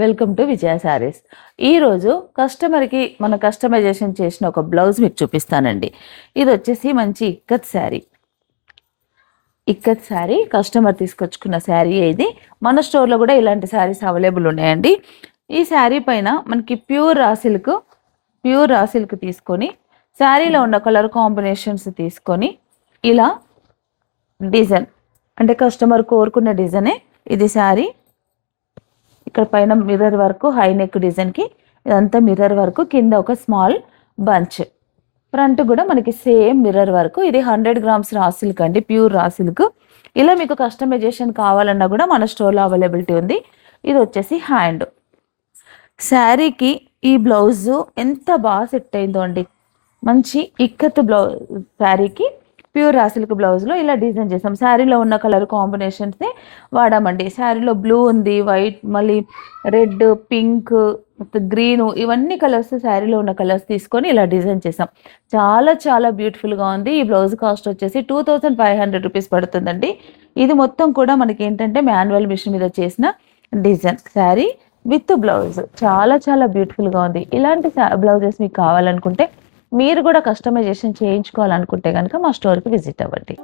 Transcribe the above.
Welcome to విజయ శారీస్. ఈరోజు కస్టమర్కి మన కస్టమైజేషన్ చేసిన ఒక బ్లౌజ్ మీకు చూపిస్తానండి. ఇది వచ్చేసి మంచి ఇక్కత్ శారీ. ఇక్కత్ శారీ కస్టమర్ తీసుకొచ్చుకున్న శారీ ఇది. మన స్టోర్లో కూడా ఇలాంటి శారీస్ అవైలబుల్ ఉన్నాయండి. ఈ శారీ పైన మనకి pure raw silk pure raw silk తీసుకొని శారీలో ఉన్న కలర్ కాంబినేషన్స్ తీసుకొని ఇలా డిజైన్ అంటే కస్టమర్ కోరుకున్న డిజైనే ఇది శారీ. ఇక్కడ పైన మిర్రర్ వరకు హై నెక్ డిజైన్కి ఇదంతా మిర్రర్ వరకు కింద ఒక స్మాల్ బంచ్ ఫ్రంట్ కూడా మనకి సేమ్ మిర్రర్ వరకు. ఇది హండ్రెడ్ గ్రామ్స్ రా సిల్క్ అండి ప్యూర్ రా సిల్క్ ఇలా మీకు కస్టమైజేషన్ కావాలన్నా కూడా మన స్టోర్లో అవైలబిలిటీ ఉంది. ఇది వచ్చేసి హ్యాండ్ శారీకి ఈ బ్లౌజు ఎంత బాగా సెట్ అయిందో అండి. మంచి ఇక్కత్ బ్లౌజ్ శారీకి ప్యూర్ రాసిల్క్ బ్లౌజ్లో ఇలా డిజైన్ చేసాం. శారీలో ఉన్న కలర్ కాంబినేషన్స్ని వాడామండి. శారీలో బ్లూ ఉంది వైట్ మళ్ళీ రెడ్ పింక్ గ్రీను ఇవన్నీ కలర్స్ శారీలో ఉన్న కలర్స్ తీసుకొని ఇలా డిజైన్ చేసాం. చాలా చాలా బ్యూటిఫుల్గా ఉంది. ఈ బ్లౌజ్ కాస్ట్ వచ్చేసి two thousand five hundred rupees పడుతుందండి. ఇది మొత్తం కూడా మనకి ఏంటంటే మాన్యువల్ మిషన్ మీద చేసిన డిజైన్ శారీ విత్ బ్లౌజ్. చాలా చాలా బ్యూటిఫుల్గా ఉంది. ఇలాంటి బ్లౌజెస్ మీకు కావాలనుకుంటే మీరు కూడా కస్టమైజేషన్ చేయించుకోవాలనుకుంటే కనుక మా స్టోర్కి విజిట్ అవ్వండి.